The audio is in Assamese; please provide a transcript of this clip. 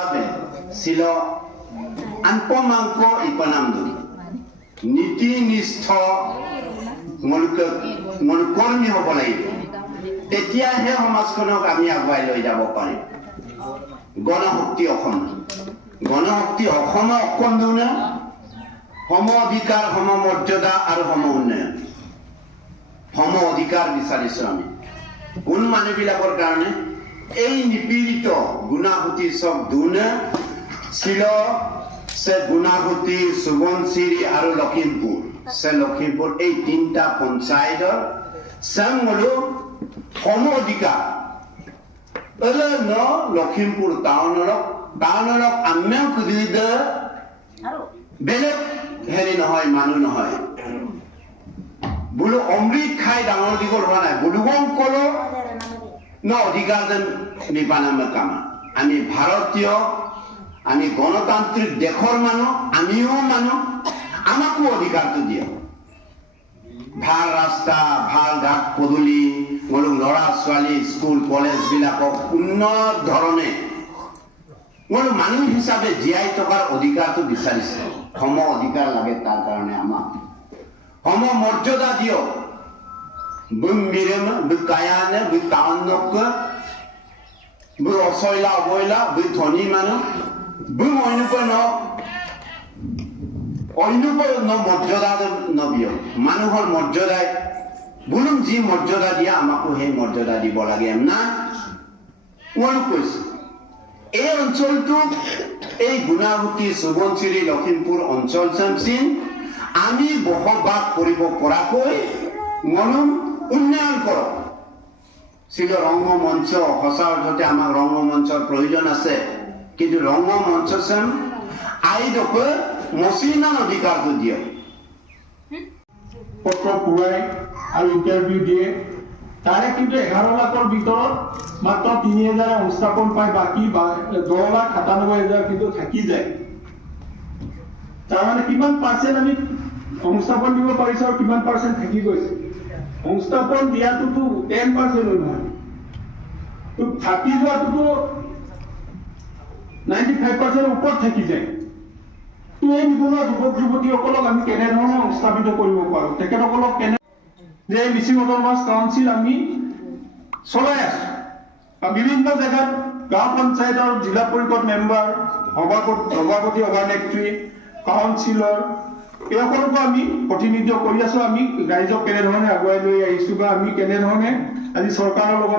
sabe silo anpomangko ipanamdu নীতি নিষ্ঠ মূলকৰ্মী হ'ব লাগিব তেতিয়াহে সমাজখনক আমি আগুৱাই লৈ যাব পাৰিম গণশক্তি অসম অকন্দুনে সম অধিকাৰ সম মৰ্যাদা আৰু সম উন্নয়ন সম অধিকাৰ বিচাৰিছো আমি কোন মানুহবিলাকৰ কাৰণে এই নিপীড়িত গুণাহুতি চব দুনে ছিল সে গুণাহুতি সুবনশিৰি আৰু লখিমপুৰ এই তিনটা পঞ্চায়তৰ সামলো সম অধিকাৰ ন লখিমপুৰ টাউনক আমিও কুদিদ বেলেগ হেৰি নহয় মানুহ নহয় বোলো অমৃত খাই ডাঙৰ দীঘল হোৱা নাই বুলুগম কলো ন অধিকাৰ যেন নিপানামে কামা আমি ভাৰতীয় আমি গণতান্ত্ৰিক দেশৰ মানুহ আমিও মানুহ আমাকো অধিকাৰটো দিয়ক ভাল ৰাস্তা ভাল ঘাট পদূলি ল'ৰা ছোৱালী স্কুল কলেজ বিলাকক উন্নত ধৰণে মানুহ হিচাপে জীয়াই থকাৰ অধিকাৰটো বিচাৰিছে সম অধিকাৰ লাগে তাৰ কাৰণে আমাক সম মৰ্যাদা দিয়ক কায়ানে টাউনক অচয়লা অবয়লা ধনী মানুহ অন্য মৰ্যাদা নবিয় মানুহৰ মৰ্যাদাই বুলুম যি মৰ্যাদা দিয়া আমাকো সেই মৰ্যাদা দিব লাগে না মই কৈছো এই অঞ্চলটো এই গুণাহুতি সুবনশিৰি লখিমপুৰ অঞ্চল চামচিন আমি বসবাস কৰিব পৰাকৈ উন্নয়ন কৰক ছিল ৰংগমঞ্চ সঁচা অৰ্থতে আমাক ৰংগমঞ্চৰ প্ৰয়োজন আছে কিন্তু ৰংগমঞ্চ চাম আইডক মচিনান অধিকাৰটো দিয়ক পত্ৰ পুৰাই আৰু ইণ্টাৰভিউ দিয়ে তাৰে কিন্তু 11 লাখৰ ভিতৰত মাত্ৰ 3000 সংস্থাপন পায় বাকি 10,97,000 কিন্তু থাকি যায় তাৰমানে কিমান পাৰ্চেণ্ট আমি সংস্থাপন দিব পাৰিছো আৰু কিমান পাৰ্চেণ্ট থাকি গৈছে সংস্থাপন দিয়াটোতো 10% নহয় তো থাকি যোৱাটোতো 95% ওপৰত থাকি যায় এই নিবনুৱা যুৱক যুৱতীসকলক আমি কেনেধৰণে সংস্থাপিত কৰিব পাৰোঁ তেখেতসকলক কেনে যে মিচিং অট'নমাছ কাউন্সিল আমি চলাই আছো বিভিন্ন জেগাত গাঁও পঞ্চায়তৰ জিলা পৰিষদ মেম্বাৰ সভাপতি সভানেত্ৰী কাউন্সিলৰ এইসকলকো আমি প্ৰতিনিধিত্ব কৰি আছো আমি ৰাইজক কেনেধৰণে আগুৱাই লৈ আহিছো বা আমি কেনেধৰণে আজি চৰকাৰৰ লগত